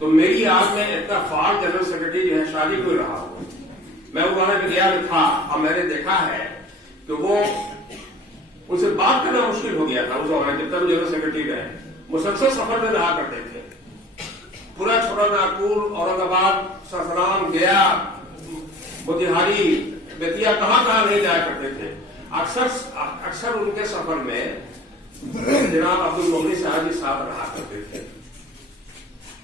تو میری یاد میں اتنا فعال جنرل سیکرٹری جو ہے شادی کوئی رہا ہو. میں وہ گانا انڈیا میں تھا اور میں نے دیکھا ہے کہ وہ ان سے بات کرنا مشکل ہو گیا تھا. اس زمانے جب تک جنرل سیکرٹری رہے مسلسل سفر میں رہا کرتے تھے. پورا چھوٹا ناگپور، اورنگ آباد، ساسرام، گیا، موتیہاری، بیتیا کہاں کہاں نہیں جایا کرتے تھے. اکثر ان کے سفر میں جناب عبد المغنی صاحب جی ساتھ رہا کرتے تھے.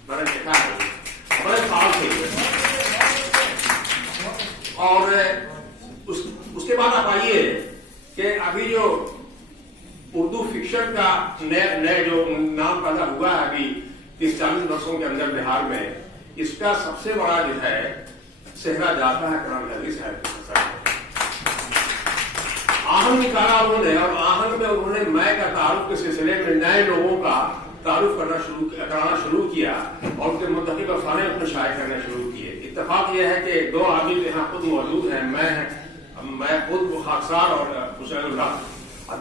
میں نے دیکھا ہے بڑے فعال تھے. اور اس کے بعد آپ آئیے کہ ابھی جو اردو فکشن کا نئے جو نام پیدا ہوا ہے ابھی 30-40 برسوں کے اندر بہار میں، اس کا سب سے بڑا جو ہے چہرہ جاتا ہے کرام حیدری صاحب کے. آہن نکالا انہوں نے، اور آہن میں انہوں نے میں کا تعارف کے سلسلے میں نئے لوگوں کا تعارف کرانا شروع کیا اور ان کے منتخب افسانے اپنے شائع کرنا شروع کیے. اتفاق یہ ہے کہ دو آدمی یہاں خود موجود ہیں، میں خود خاکسار اور حسین اللہ.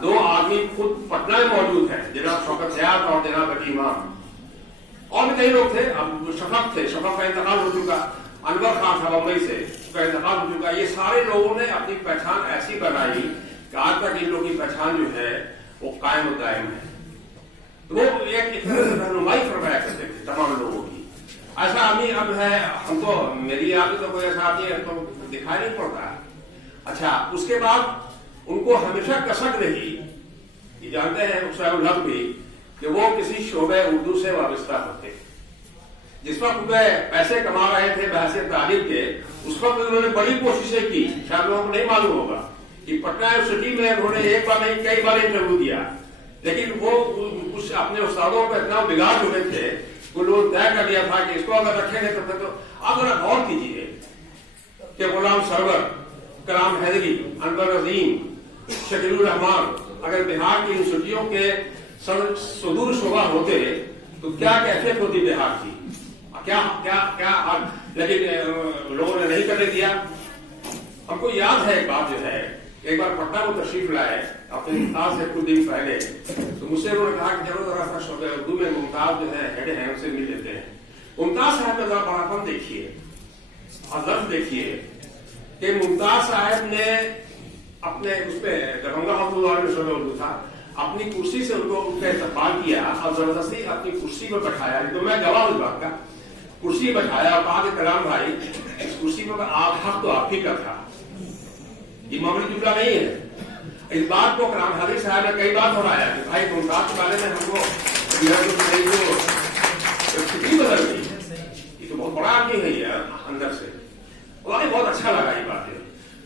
دو آدمی خود پٹنہ میں موجود ہیں، جناب شوکت سیاد اور جناب حکیم امام. اور بھی کئی لوگ تھے. اب شفق تھے، شفق کا انتقال ہو چکا. انور خان تھا بمبئی سے، اس کا انتقال ہو چکا. یہ سارے لوگوں نے اپنی پہچان ایسی بنائی کہ آج تک ان لوگوں کی پہچان جو ہے وہ قائم و دائم ہے. وہ ایک رہنمائی فرمایا کرتے تھے تمام لوگوں کی. ایسا آدمی اب ہے، ہم تو میری یاد میں تو کوئی ایسا آدمی ہے تو دکھائی نہیں پڑتا. اچھا، اس کے بعد ان کو ہمیشہ کسک رہی، یہ جانتے ہیں حسین الحق بھی، کہ وہ کسی شعبہ اردو سے وابستہ ہوتے. جس وقت وہ پیسے کما رہے تھے بحیثیت تعلیم کے، اس وقت انہوں نے بڑی کوششیں کی. شاید لوگوں کو نہیں معلوم ہوگا کہ پٹنہ یونیورسٹی میں انہوں نے ایک بار نہیں کئی بار انٹرویو دیا، لیکن وہ اپنے استادوں پہ اتنا بگاڑ ہوئے تھے وہ لوگ طے کر لیا تھا کہ اس کو اگر رکھیں گے تو پھر تو آپ ذرا غور کیجیے کہ غلام سرور، کرام حیدری، انور عظیم، شکیل الرحمان اگر بہار کی یونیورسٹیوں کے صدور شعبہ ہوتے تو کیا کیفیت ہوتی بہار کی، کیا لیکن لوگوں نے نہیں کرنے دیا. ہم کو یاد ہے ایک بات جو ہے، ایک بار پٹنہ کو تشریف لائے اپنے انتخاب سے کچھ دن پہلے، تو مجھ سے انہوں نے کہا کہ چلو ذرا سا شعبہ اردو میں ممتاز جو ہے ہیڈ ہیں ان سے مل لیتے ہیں. ممتاز صاحب کا ذرا بڑا فن دیکھیے اور لفظ دیکھیے کہ ممتاز صاحب نے اپنے اس پہ دربھنگہ حکومت میں شعبہ اردو تھا، اپنی کرسی سے ان کو استقبال کیا اور زبردستی اپنی کرسی پر بٹھایا. تو میں گواہ اس بات کا، کرسی بٹھایا اور کہا کہ کلام بھائی اس کرسی پر حق تو آپ ہی کا تھا. یہ معمولی جملہ نہیں ہے. اس بات کو کرام حیدری صاحب نے کئی بار دہرایا کہ بھائی ممتاز کے بارے میں ہم کو استھتی بدل گئی. یہ تو بہت بڑا آدمی ہے یہ اندر سے. واقعی بہت اچھا لگا یہ بات.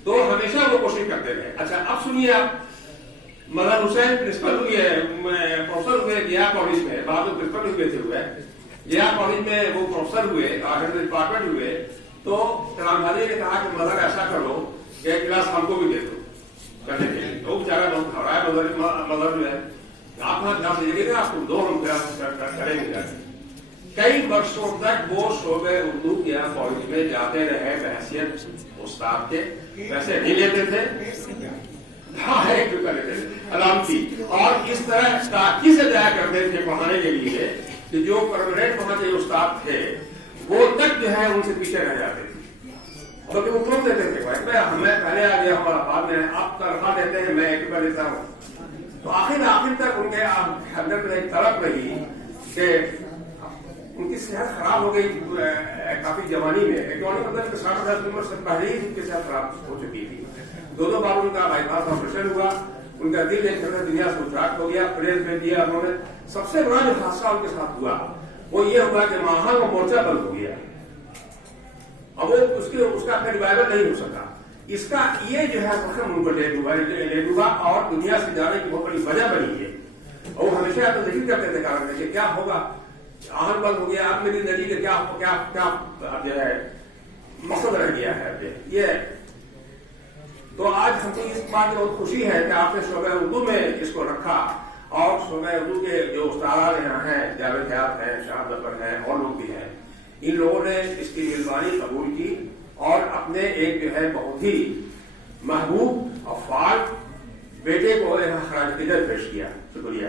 تو ہمیشہ وہ کوشش کرتے رہے. اچھا اب سنیے، آپ مدن حسین پرنسپل ہوئے، پروفیسر ہوئے گیا کالج میں، بعد میں پرنسپل ہوئے تھے. گیا کالج میں وہ پروفیسر ہوئے، ڈپارٹمنٹ ہوئے. تو کرام حیدری نے کہا کہ مدن ایسا کرو کہ ایک کلاس ہم کو بھی دے دو کرنے کے لیے. وہ بیچارہ بہت گھبرایا مدر جو ہے، آپ وہاں کلاس لے گے آپ کو دو ہم کلاس کریں گے. کئی برسوں تک وہ شعبہ اردو کیا کالج میں جاتے رہے بحیثیت استاد کے، پیسے نہیں لیتے تھے، علامتی، اور اس طرح تاکی سے جایا کرتے تھے پڑھانے کے لیے کہ جو پرماننٹ وہاں کے استاد تھے وہ تک جو ہے ان سے پیچھے رہ جاتے تھے. کیونکہ وہ کیوں دیتے تھے بھائی ہمیں پہلے آ گیا ہمارا بعد میں، آپ تنخواہ دیتے ہیں میں ایک روپیہ دیتا ہوں. تو آخر تک ان کے اندر میں ایک طرف رہی کہ ان کی صحت خراب ہو گئی کافی جوانی میں. مطلب 60 عمر سے پہلے ہی ان کی صحت خراب ہو چکی تھی. 2 بار ان کا بائی پاس آپریشن ہوا. ان کا دل ایک طرح دنیا سے اٹراٹ ہو گیا، پریس میں دیا انہوں نے. سب سے بڑا جو حادثہ ان کے ساتھ ہوا وہ یہ ہوا کہ ماہر کا مورچہ بند ہو گیا. اب وہ اس کا ریوائول نہیں ہو سکا. اس کا یہ جو ہے زخم ان کو لے ڈوبا اور دنیا سے جانے کی بہت بڑی وجہ بنی ہے. اور وہ ہمیشہ تو ذکر کرتے تھے کارن کہ کیا ہوگا، آہن بند ہو گیا، اب میری زندگی کا کیا جو ہے مقصد رہ گیا ہے یہ. تو آج ہم کو اس بات کی بہت خوشی ہے کہ آپ نے شعبہ اردو میں اس کو رکھا، اور شعبہ اردو کے جو استاد یہاں ہیں، جاوید حیات ہیں، شاہد ظفر ہیں، اور لوگ بھی ہیں، ان لوگوں نے اس کی میزبانی قبول کی اور اپنے ایک جو ہے بہت ہی محبوب اور فعال بیٹے کو یہاں خراج عقیدت پیش کیا. شکریہ.